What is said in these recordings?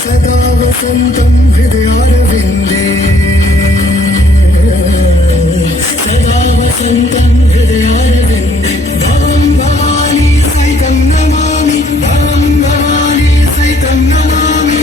सदा वसन्तं हृदयारविन्दे सदा वसन्तं हृदयारविन्दे भवं भवानी सहितं नमामि भवं भवानी सहितं नमामि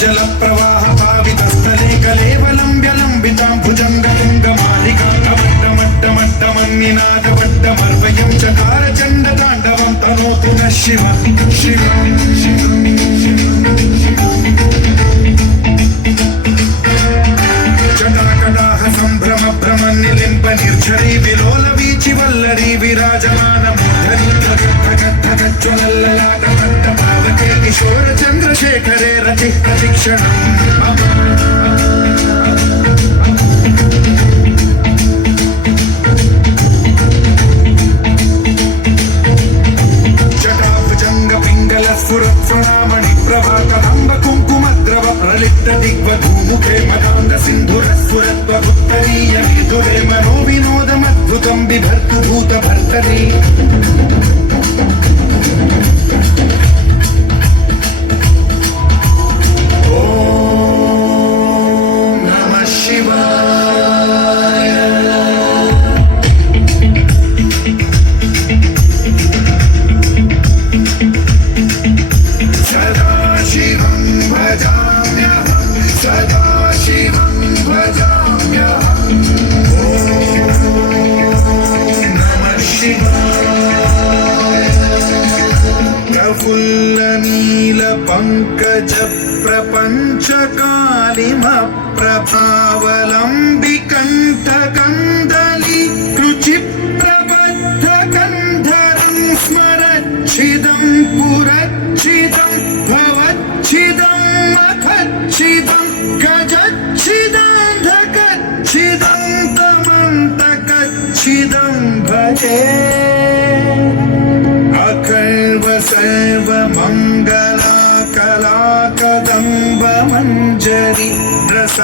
जल प्रवाह पावितस्थले कलेवलम्ब्य लम्बितां भुजङ्गतुङ्गमालिकां कमड्डमड्डमड्डमन्निनादवड्डमर्वयं चकार चण्डताण्डवं तनोतु नः शिवः शिवं शिवं जटाकटाह सम्भ्रम भ्रमन्निलिम्ब निर्झरी विलोल वीचि वल्लरी विराजमानमूर्धनि गच्ज्वलल्ललाटपट्टपावके किशोर चन्द्रशेखरे रति प्रतिक्षणम् जटाभुजङ्ग पिङ्गल स्फुरत्फुणामणि प्रभा कदम्ब कुङ्कुमद्रव प्रलिप्त दिग्वधूमुखे मदान्द सिन्धुरस्फुरत्वगुत्तरीय विधुरे मनो विनोदमद्भुतं बिभर्तु भूतभर्तरी पंकज प्रपंच कालिम प्रभावलंबिकंठ कंदली रुचि प्रबद्ध कंधरं स्मरच्छिदं पुरच्छिदं भवच्छिदं मखच्छिदं गजच्छिदं धकच्छिदं तमन्तकच्छिदं भजे अखर्व सर्व मंगला कला कदम्ब मंजरी रस